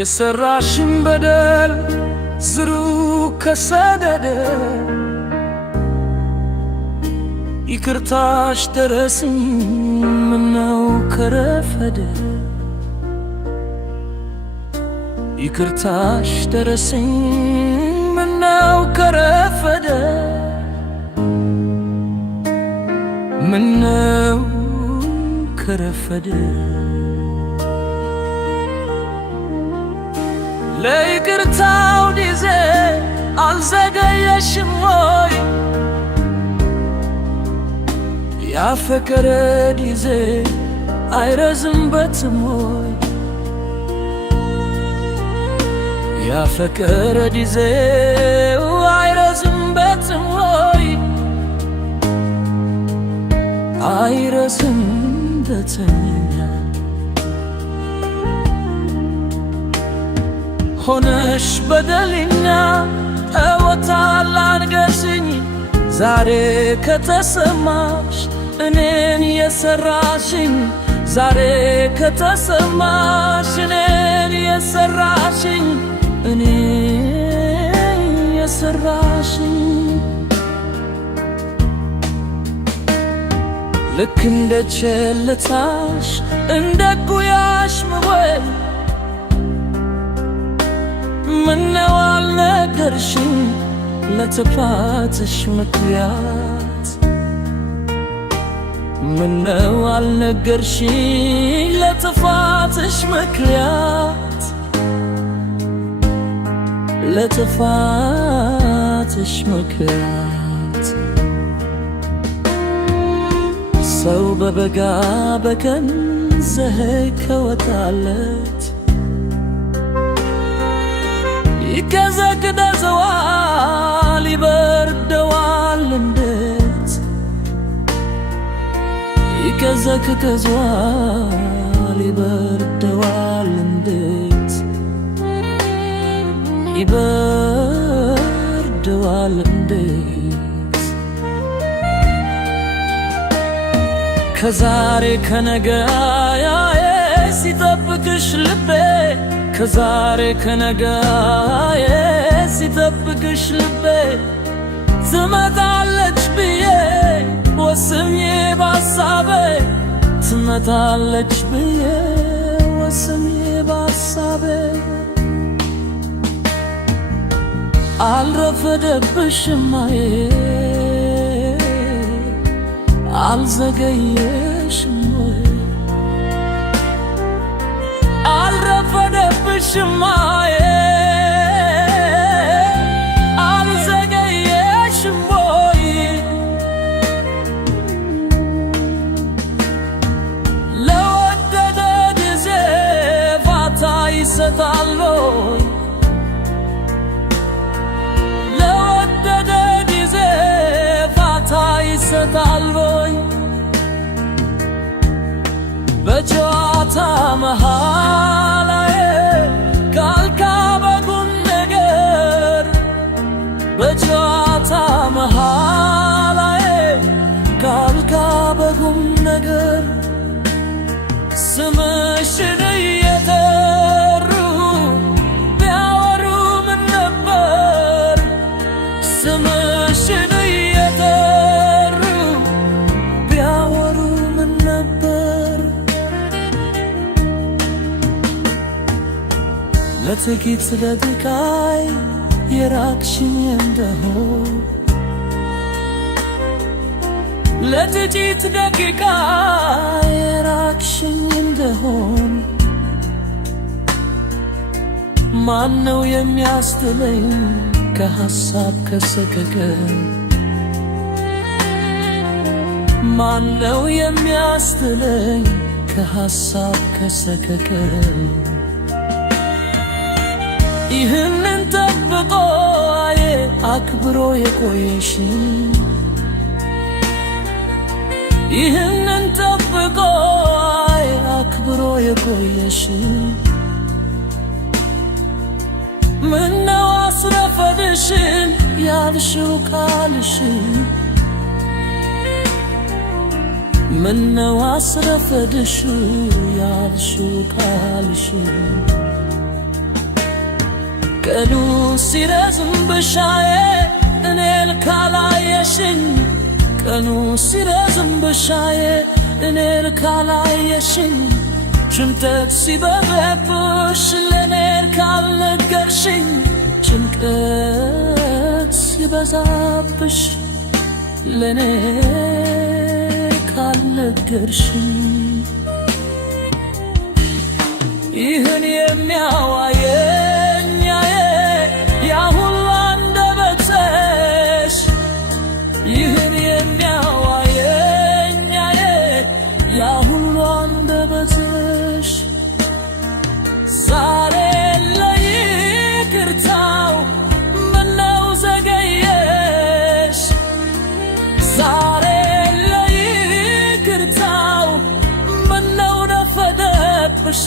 የሰራሽን በደል ዝሩ ከሰደደ ይቅርታሽ ደረስኝ ምነው ከረፈደ ይቅርታሽ ደረስኝ ምነው ከረፈደ ምነው ከረፈደ ለይቅርታው ጊዜ አልዘገየሽም ወይ ያፈቀረ ጊዜ አይረዝምበትም ወይ ያፈቀረ ጊዜ አይረዝምበትም ወይ አይረዝምበትም ሆነሽ በደለኛ ተወታል አንገሽኝ ዛሬ ከተሰማሽ እኔን የሰራሽኝ ዛሬ ከተሰማሽ እኔን የሰራሽኝ እኔን የሰራሽኝ ልክ እንደ ቸልታሽ እንደ ጉያሽ መወል ምነው አልነገርሽኝ ለጥፋትሽ ምክንያት ምነው አልነገርሽኝ ለጥፋትሽ ምክንያት ለጥፋትሽ ምክንያት ሰው በበጋ በቀን ፀሐይ ከወጣለት ይቀዘቅዘዋል ይበርደዋል እንዴት ይቀዘቅዘዋል ይበርደዋል እንዴት ይበርደዋል እንዴት ከዛሬ ከነገ ሲጠብቅሽ ልቤ ከዛሬ ከነገ ሲጠብቅሽ ልቤ ትመጣለች ብዬ ወስኜ ባሳቤ ትመጣለች ብዬ ወስኜ ባሳቤ አልረፈደብሽም አልዘገየሽም አልረፈደብሽም አልዘገየሽም ወይ ለወደደ ጊዜ ፋታ ይሰጣል ወይ ለወደደ ጊዜ ፋታ ይሰጣል ወይ በጨዋታ መሃል ካልካ በቁም ነገር በጨዋታ መሃል ካልካ በቁም ነገር ስምሽን እየጠሩ ቢያወሩ ምን ነበር ስምሽን እየጠሩ ቢያወሩ ምን ነበር ለጥቂት ደቂቃይ የራቅሽኝ እንደሆን ለጥቂት ደቂቃ የራቅሽኝ እንደሆን ማነው የሚያስጥለኝ ከሐሳብ ከሰቀቀን ማነው የሚያስጥለኝ ከሐሳብ ከሰቀቀን ይህንን ጠብቆ አክብሮ የቆየሽኝ ይህንን ጠብቆ አክብሮ የቆየሽኝ ምነው አስረፈድሽን ያልሽው ቃልሽን ምነው አስረፈድሽው ያልሽው ቃልሽን ቀኑ ሲረዝም በሻዬ እኔን ካላየሽኝ ቀኑ ሲረዝም በሻዬ እኔን ካላየሽኝ ጭንቀት ሲበዛብሽ ለኔን ካልነገርሽኝ ጭንቀት ሲበዛብሽ ለኔ ካልነገርሽኝ ይህን የሚያዋየኝ ያ ሁሉ አንደበትሽ ይህን የሚያዋየኝ ያ ሁሉ አንደበትሽ ዛሬ ለይቅርታው ምነው ዘገየሽ ዛሬ ለይቅርታው ምነው ረፈደብሽ